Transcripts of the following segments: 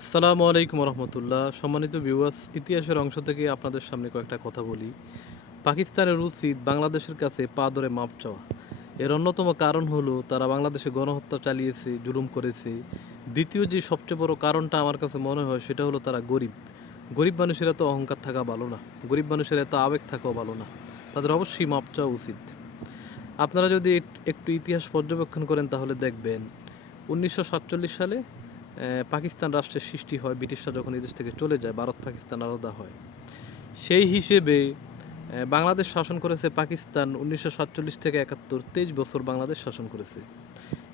আসসালামু আলাইকুম রহমতুল্লাহ সম্মানিত ভিউয়ার্স ইতিহাসের অংশ থেকে আপনাদের সামনে কয়েকটা কথা বলি। পাকিস্তানের উচিত বাংলাদেশের কাছে পা ধরে মাপ চাওয়া। এর অন্যতম কারণ হলো, তারা বাংলাদেশে গণহত্যা চালিয়েছে, জুলুম করেছে। দ্বিতীয় যে সবচেয়ে বড় কারণটা আমার কাছে মনে হয়, সেটা হলো তারা গরিব। গরিব মানুষের এত অহংকার থাকা ভালো না। গরিব মানুষের এত আবেগ থাকাও ভালো না। তাদের অবশ্যই মাপ চাওয়া উচিত। আপনারা যদি একটু ইতিহাস পর্যবেক্ষণ করেন, তাহলে দেখবেন, উনিশশো সাতচল্লিশ সালে পাকিস্তান রাষ্ট্রের সৃষ্টি হয়, ব্রিটিশরা যখন এই দেশ থেকে চলে যায়, ভারত, পাকিস্তান আলাদা হয়। সেই হিসেবে বাংলাদেশ শাসন করেছে পাকিস্তান উনিশশো সাতচল্লিশ থেকে একাত্তর, তেইশ বছর বাংলাদেশ শাসন করেছে।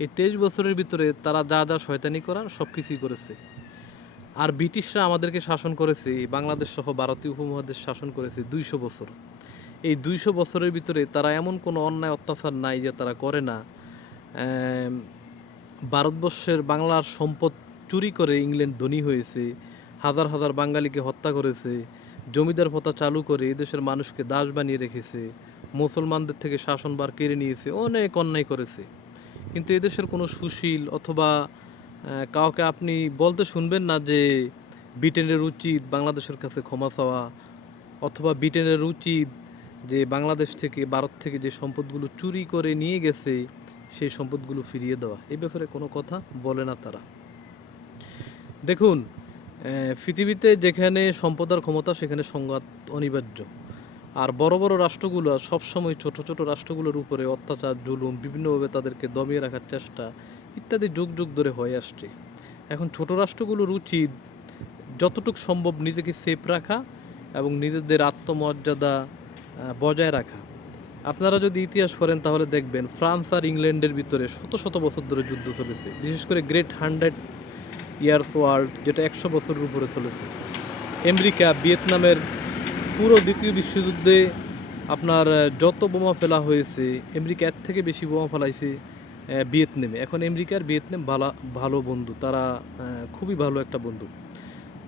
এই তেইশ বছরের ভিতরে তারা যা যা শয়তানি করার, সব কিছুই করেছে। আর ব্রিটিশরা আমাদেরকে শাসন করেছে বাংলাদেশ সহ ভারতীয় উপমহাদেশ শাসন করেছে দুইশো বছর। এই দুইশো বছরের ভিতরে তারা এমন কোনো অন্যায় অত্যাচার নাই যে তারা করে না। ভারতবর্ষের বাংলার সম্পদ চুরি করে ইংল্যান্ড ধনী হয়েছে, হাজার হাজার বাঙালিকে হত্যা করেছে, জমিদার প্রথা চালু করে এদেশের মানুষকে দাস বানিয়ে রেখেছে, মুসলমানদের থেকে শাসনবার কেড়ে নিয়েছে, অনেক অন্যায় করেছে। কিন্তু এদেশের কোনো সুশীল অথবা কাউকে আপনি বলতে শুনবেন না যে ব্রিটেনের উচিত বাংলাদেশের কাছে ক্ষমা চাওয়া, অথবা ব্রিটেনের উচিত যে বাংলাদেশ থেকে, ভারত থেকে যে সম্পদগুলো চুরি করে নিয়ে গেছে, সেই সম্পদগুলো ফিরিয়ে দেওয়া। এই ব্যাপারে কোনো কথা বলে না তারা। দেখুন পৃথিবীতে যেখানে সম্পদ আর ক্ষমতা, সেখানে সংঘাত অনিবার্য। আর বড় বড় রাষ্ট্রগুলো সবসময় ছোট ছোট রাষ্ট্রগুলোর উপরে অত্যাচার, জুলুম, বিভিন্নভাবে তাদেরকে দমিয়ে রাখার চেষ্টা ইত্যাদি যুগ যুগ ধরে হয়ে আসছে। এখন ছোট রাষ্ট্রগুলোর উচিত যতটুকু সম্ভব নিজেকে সেফ রাখা এবং নিজেদের আত্মমর্যাদা বজায় রাখা। আপনারা যদি ইতিহাস পড়েন, তাহলে দেখবেন ফ্রান্স আর ইংল্যান্ডের ভিতরে শত শত বছর ধরে যুদ্ধ চলেছে। বিশেষ করে গ্রেট হান্ড্রেড ইয়ার্স ওয়ার্ল্ড, যেটা একশো বছরের উপরে চলেছে। আমেরিকা, ভিয়েতনামের পুরো দ্বিতীয় বিশ্বযুদ্ধে আপনার যত বোমা ফেলা হয়েছে, আমেরিকা এর থেকে বেশি বোমা ফেলাইছে ভিয়েতনামে। এখন আমেরিকার ভিয়েতনাম ভালো ভালো বন্ধু। তারা খুবই ভালো একটা বন্ধু।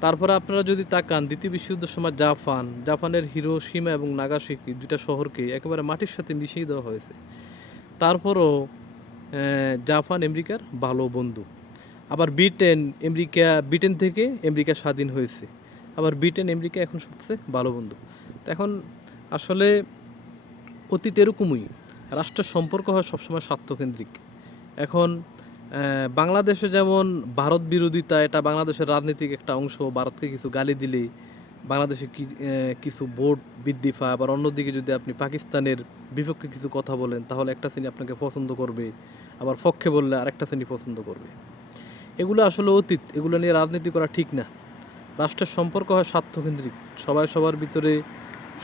তারপরে আপনারা যদি তাকান, দ্বিতীয় বিশ্বযুদ্ধের সময় জাপান জাপানের হিরোশিমা এবং নাগাসাকি দুটা শহরকে একেবারে মাটির সাথে মিশিয়ে দেওয়া হয়েছে। তারপরও জাপান আমেরিকার ভালো বন্ধু। আবার ব্রিটেন, আমেরিকা, ব্রিটেন থেকে আমেরিকা স্বাধীন হয়েছে। আবার ব্রিটেন, আমেরিকা এখন সবচেয়ে ভালো বন্ধু। তো এখন আসলে অতীত এরকমই। রাষ্ট্রের সম্পর্ক হয় সবসময় স্বার্থকেন্দ্রিক। এখন বাংলাদেশে যেমন ভারত বিরোধিতা, এটা বাংলাদেশের রাজনীতিক একটা অংশ, ভারতকে কিছু গালি দিলে বাংলাদেশে কিছু ভোট বৃদ্ধি পায়। আবার অন্যদিকে যদি আপনি পাকিস্তানের বিপক্ষে কিছু কথা বলেন, তাহলে একটা শ্রেণি আপনাকে পছন্দ করবে। আবার পক্ষে বললে আরেকটা শ্রেণি পছন্দ করবে। এগুলো আসলে অতীত, এগুলো নিয়ে রাজনীতি করা ঠিক না। রাষ্ট্রের সম্পর্ক হয় স্বার্থকেন্দ্রিক। সবাই সবার ভিতরে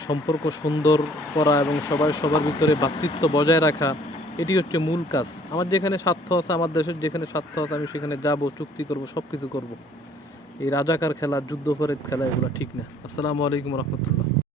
সম্পর্ক সুন্দর করা এবং সবাই সবার ভিতরে ভ্রাতৃত্ব বজায় রাখা, এটি হচ্ছে মূল কাজ। আমার যেখানে স্বার্থ আছে, আমার দেশের যেখানে স্বার্থ আছে, আমি সেখানে যাব, চুক্তি করব সব কিছু করব। এই রাজাকার খেলা, যুদ্ধ ফরেদ খেলা, এগুলো ঠিক না। আসসালামু আলাইকুম রহমতুল্লাহ।